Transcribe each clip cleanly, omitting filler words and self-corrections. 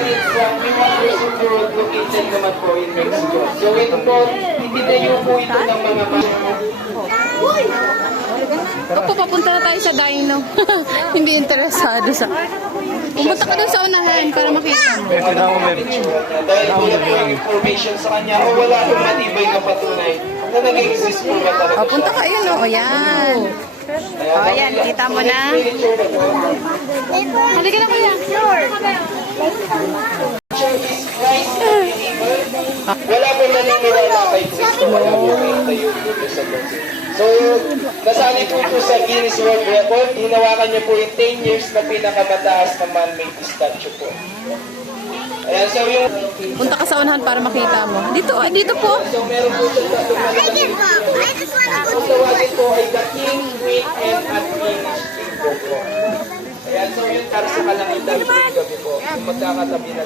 minutes lang, may wonders of the world located naman po in Mexico. So ito po, itinayo po ito ng mga Opo, papunta na tayo sa dino. Hindi interesado sa... Pumunta ka doon sa unahan para makita mo. Dahil wala po yung information sa kanya o wala akong matibay na patunay na nag-exist po ba talaga. O, punta ka yun, o. Yan. O, yan. Kita mo na. Halika na kuya. Wala po naniniwala kay Kristo wala po kayo tayo dito sa Brazil. So, nasali po sa Guinness World Record, hinawakan niyo po yung 10 years na pinakamataas na man-made statue po. Ayan, so yung... Punta ka sa unahan para makita mo. Dito po. So, meron po siya tatlong malalaking ang tawagin po ay the King, Queen, and Unfinished Kingdom po. Ayan, so yun para sa kalangitan po yung gabi po. Yung magkakatabi na.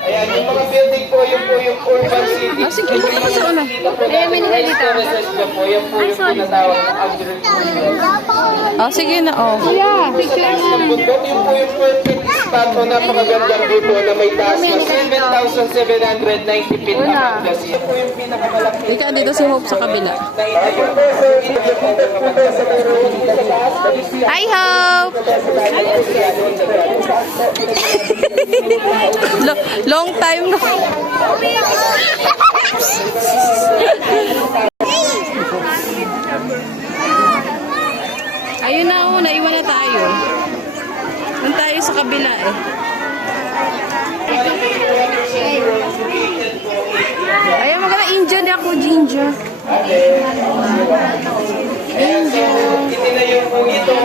Ayan, yung mga building po, yun po yung urban city. Sige, punta ka sa unahan. Ayan, may nililita. Yan po yung tinatawag na agriculture. O, sige na, o. Sa taas ng bundok, yun po yung perfect spot o napakagandang view po na may taas na 7,790 feet above the sea. Yan po yung pinakamalaki. Ika, dito si Hope sa kabila. Hi, Hope! Long time no. Ayun na, oh, naiwan na tayo. Doon tayo sa kabila eh. Ayun, maganda Indian ako, ginger. Itinayo po ito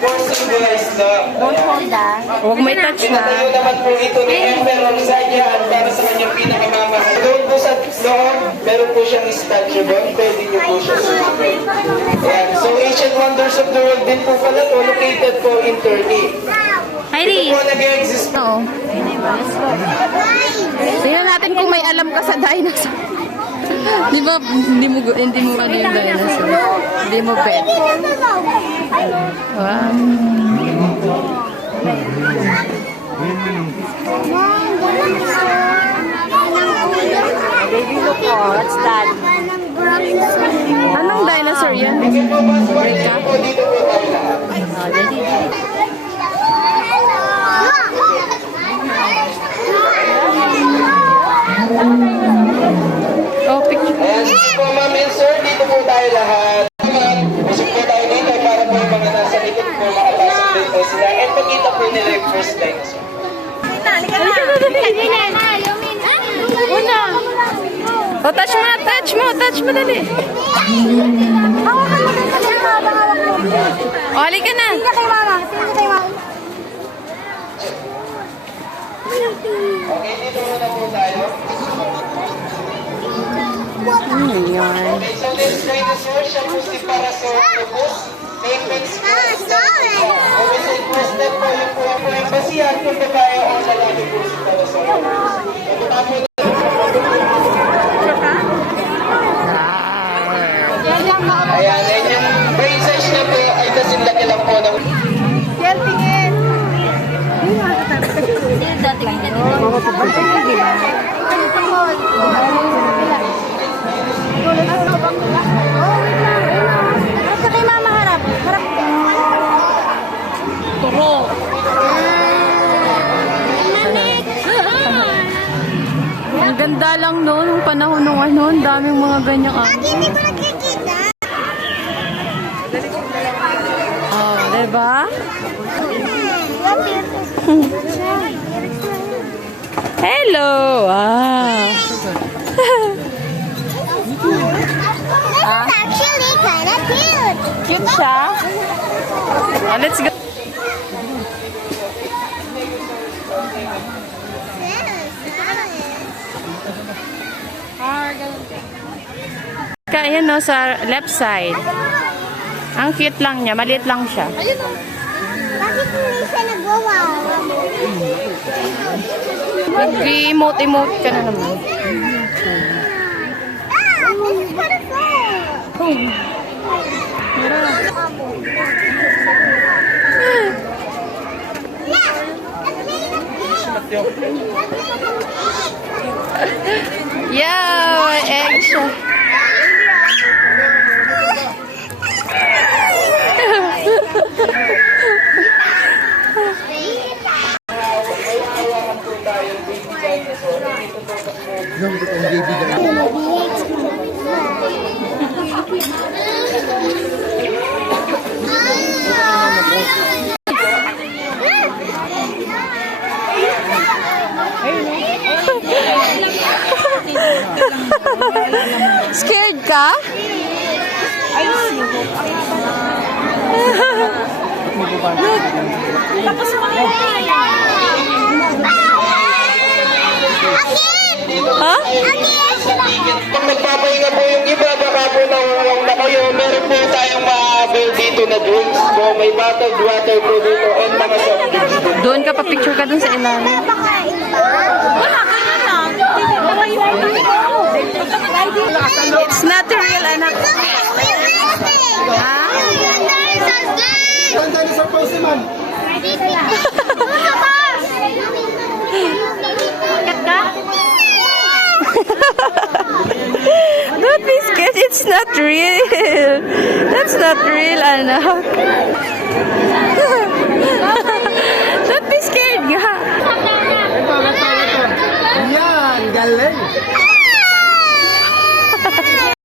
for symbolize love. Huwag may touch na. Itinayo naman po ito ni Emperor Zaya at para sa kanyang pinakamamahal. Doon po sa loob, meron po siyang statue doon. Pwede niyo po siya susunod. Ayan. So, Ancient Wonders of the World din po pala to, located po in Turkey. Ito po nag-exist po. Oo. Tingnan natin kung may alam ka sa dinosaur. Di ba, hindi mo ano yung dinosaur? Hindi mo bet. Wow. Baby, look po. What's that? Anong dinosaur yan? Rika? Oh, picture. Ayan, sige po ma'am and sir, dito po tayo lahat. Busog po tayo dito para po yung mga nasa likod po makapasok dito sila. And pagkita po nila yung first dinosaur. Una. Oh, touch mo, dali. Oh, halika na. Okay, dito muna po tayo. Ano yan? Okay, so this dinosaur, siya po si Parasaurolophus. Apex first. Okay, so first po yung po yung basihan kung babae o lalaki po si Parasaurolophus. Ito na po. Ayan, and yung brain size niya po ay kasing laki lang po ng... Nasa kay mama harap. Harap. Turo. Ang ganda lang noon, nung panahon nung ano, ang daming mga ganyang Hindi ko nakikita. Oh, diba? Hello! Wow! This is actually kind of cute. Cute siya. Oh, let's go. Kaya no, sa left side. Ang cute lang niya, maliit lang siya. Bakit hindi siya nag-wow? Nag-emote-emote ka na naman. This is kind of fun. Yeah, that's made of fish. Yeah, may egg siya. Scared ka? Ha? Pag nagpapahinga po yung iba, baka po nanguwang na kayo. Meron po tayong mga dito na drinks po. May bottled water po dito and mga soft drinks po. Doon ka pa picture ka dun sa ilalim. It's not real, anak. Ha? Don't be scared. It's not real. That's not real, anak. Don't be scared, ga. Yan, galing.